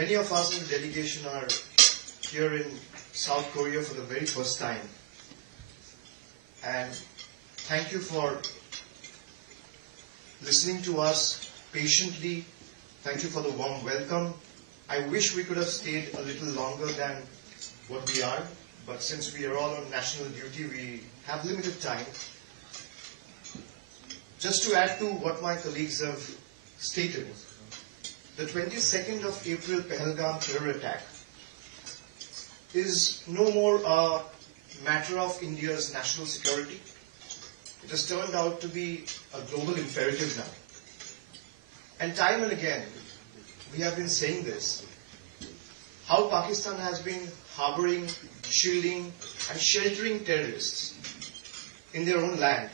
Many of us in the delegation are here in South Korea for the very first time. And thank you for listening to us patiently. Thank you for the warm welcome. I wish we could have stayed a little longer than what we are, but since we are all on national duty, we have limited time. Just to add to what my colleagues have stated, the 22nd of April PAHALGAM terror attack is no more a matter of India's national security. It has turned out to be a global imperative now. And time and again, we have been saying this, how Pakistan has been harboring, shielding, and sheltering terrorists in their own land.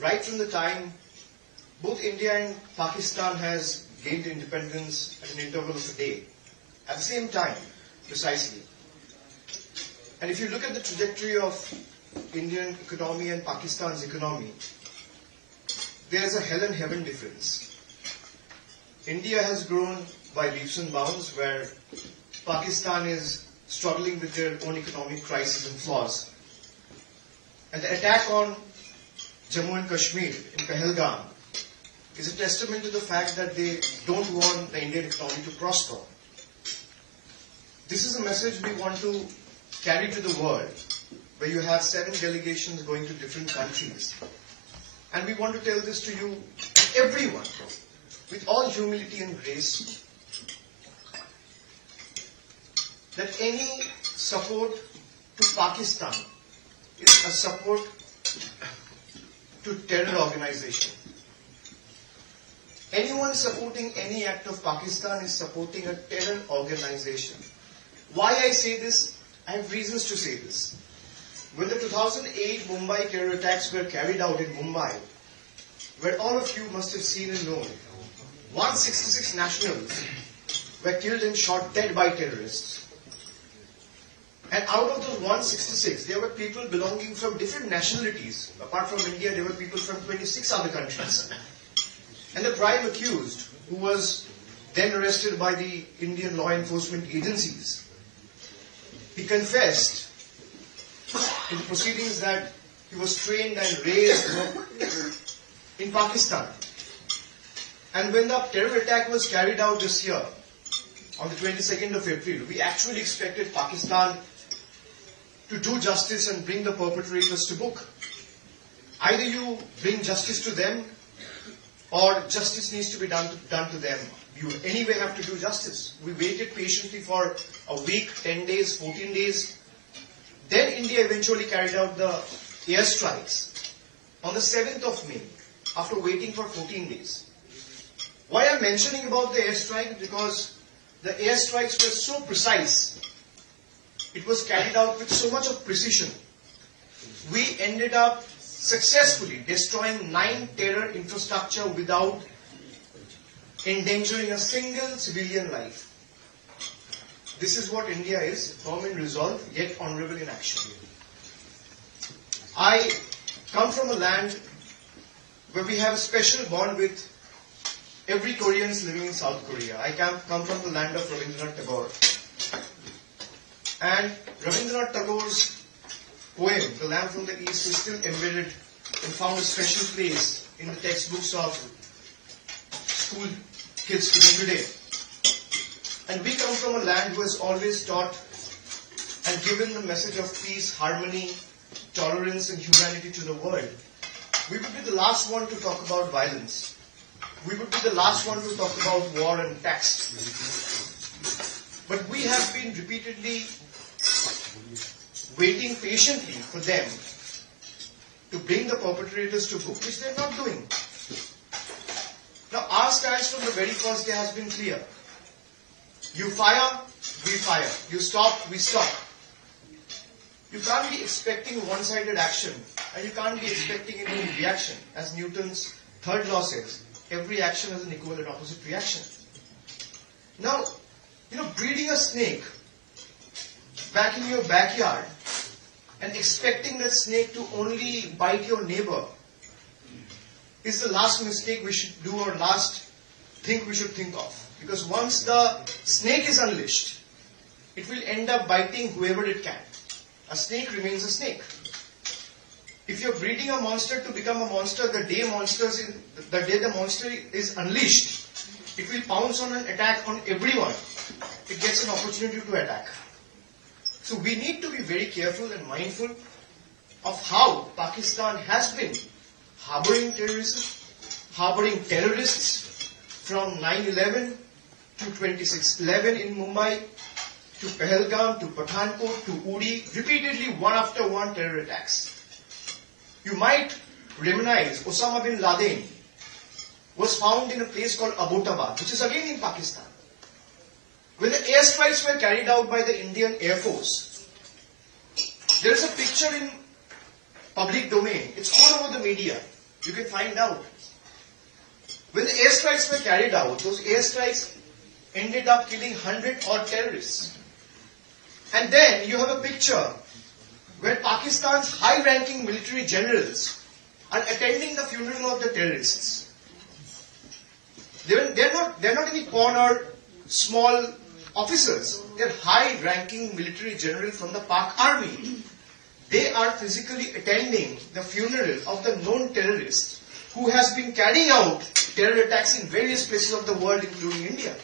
Right from the time both India and Pakistan has gained independence at an interval of a day. At the same time, precisely. And if you look at the trajectory of Indian economy and Pakistan's economy, there's a hell and heaven difference. India has grown by leaps and bounds, where Pakistan is struggling with their own economic crisis and flaws. And the attack on Jammu and Kashmir in Pahalgam is a testament to the fact that they don't want the Indian economy to prosper. This is a message we want to carry to the world, where you have 7 delegations going to different countries. And we want to tell this to you, everyone, with all humility and grace, that any support to Pakistan is a support to terror organization. Anyone supporting any act of Pakistan is supporting a terror organization. Why I say this? I have reasons to say this. When the 2008 Mumbai terror attacks were carried out in Mumbai, where all of you must have seen and known, 166 nationals were killed and shot dead by terrorists. And out of those 166, there were people belonging from different nationalities. Apart from India, there were people from 26 other countries. And the prime accused, who was then arrested by the Indian law enforcement agencies, he confessed in the proceedings that he was trained and raised in Pakistan. And when the terror attack was carried out this year, on the 22nd of April, we actually expected Pakistan to do justice and bring the perpetrators to book. Either you bring justice to them, or justice needs to be done to them. You anyway have to do justice. We waited patiently for a week, 10 days, 14 days. Then India eventually carried out the airstrikes on the 7th of May, after waiting for 14 days. Why I'm mentioning about the airstrike? Because the airstrikes were so precise. It was carried out with so much of precision. We ended up successfully destroying 9 terror infrastructure without endangering a single civilian life. This is what India is, firm in resolve, yet honorable in action. I come from a land where we have a special bond with every Korean living in South Korea. I come from the land of Rabindranath Tagore. And Rabindranath Tagore's poem, The Lamb from the East, is still embedded and found a special place in the textbooks of school kids today. And we come from a land who has always taught and given the message of peace, harmony, tolerance, and humanity to the world. We would be the last one to talk about violence. We would be the last one to talk about war and tax. But we have been repeatedly waiting patiently for them to bring the perpetrators to book, which they're not doing. Now, our stance from the very first day has been clear. You fire, we fire. You stop, we stop. You can't be expecting one-sided action, and you can't be expecting any reaction. As Newton's third law says, every action has an equal and opposite reaction. Now, breeding a snake back in your backyard and expecting that snake to only bite your neighbor is the last mistake we should do, or last think we should think of. Because once the snake is unleashed, it will end up biting whoever it can. A snake remains a snake. If you're breeding a monster to become a monster, the day the monster is unleashed, it will pounce on an attack on everyone. It gets an opportunity to attack. So we need to be very careful and mindful of how Pakistan has been harboring terrorism, harboring terrorists from 9/11 to 26/11 in Mumbai, to PAHALGAM, to Pathankot, to Uri, repeatedly one after one terror attacks. You might reminisce Osama bin Laden was found in a place called Abbottabad, which is again in Pakistan. When the airstrikes were carried out by the Indian Air Force, there is a picture in public domain. It's all over the media. You can find out. When the airstrikes were carried out, those airstrikes ended up killing 100 odd terrorists. And then you have a picture where Pakistan's high-ranking military generals are attending the funeral of the terrorists. They're not any pawn or small officers. They're high-ranking military generals from the Pak army. They are physically attending the funeral of the known terrorist who has been carrying out terror attacks in various places of the world, including India.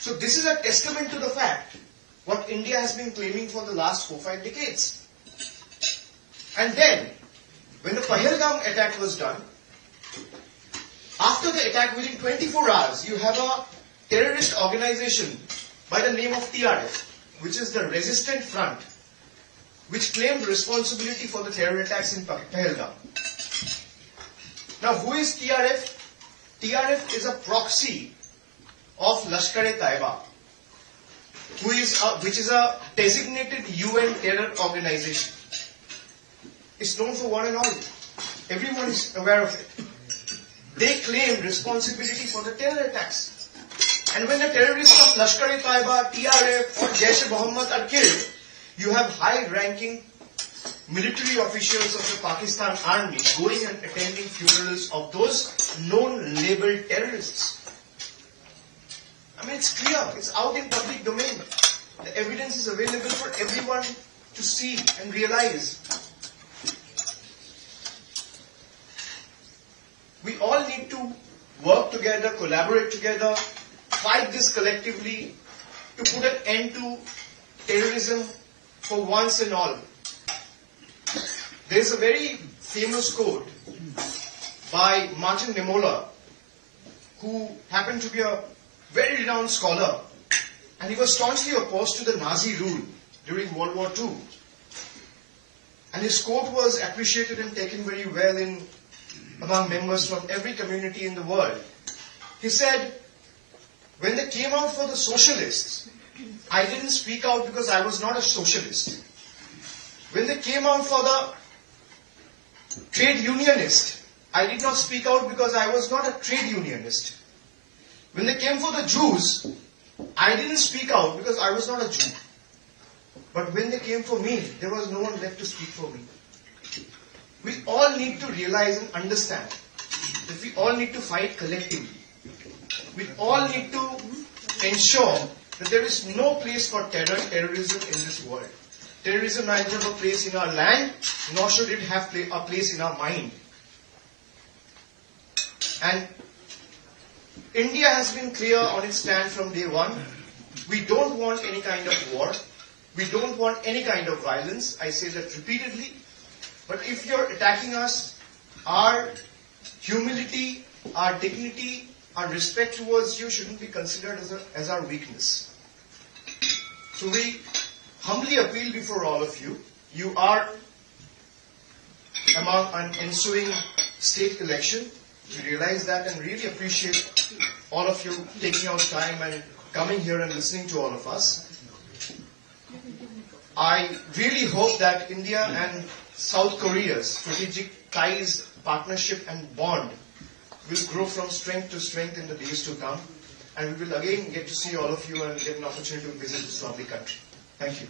So this is a testament to the fact what India has been claiming for the last 4-5 decades. And then, when the Pahalgam attack was done, after the attack, within 24 hours, you have a terrorist organization by the name of TRF, which is the Resistant Front, which claimed responsibility for the terror attacks in Pahalgam. Now, who is TRF? TRF is a proxy of Lashkar-e-Taiba, which is a designated UN terror organization. It's known for one and all. Everyone is aware of it. They claim responsibility for the terror attacks. And when the terrorists of Lashkar-e-Taiba, TRF or Jaish-e-Mohammed are killed, you have high-ranking military officials of the Pakistan army going and attending funerals of those known labeled terrorists. I mean, it's clear. It's out in public domain. The evidence is available for everyone to see and realize. We all need to work together, collaborate together, fight this collectively to put an end to terrorism for once and all. There is a very famous quote by Martin Niemöller, who happened to be a very renowned scholar, and he was staunchly opposed to the Nazi rule during World War II. And his quote was appreciated and taken very well among members from every community in the world. He said, when they came out for the socialists, I didn't speak out because I was not a socialist. When they came out for the trade unionist, I did not speak out because I was not a trade unionist. When they came for the Jews, I didn't speak out because I was not a Jew. But when they came for me, there was no one left to speak for me. We all need to realize and understand that we all need to fight collectively. We all need to ensure that there is no place for terrorism in this world. Terrorism neither have a place in our land, nor should it have a place in our mind. And India has been clear on its stand from day one. We don't want any kind of war. We don't want any kind of violence. I say that repeatedly. But if you're attacking us, our humility, our dignity, our respect towards you shouldn't be considered as our weakness. So we humbly appeal before all of you. You are among an ensuing state election. We realize that and really appreciate all of you taking out time and coming here and listening to all of us. I really hope that India and South Korea's strategic ties, partnership and bond will grow from strength to strength in the days to come. And we will again get to see all of you and get an opportunity to visit this lovely country. Thank you.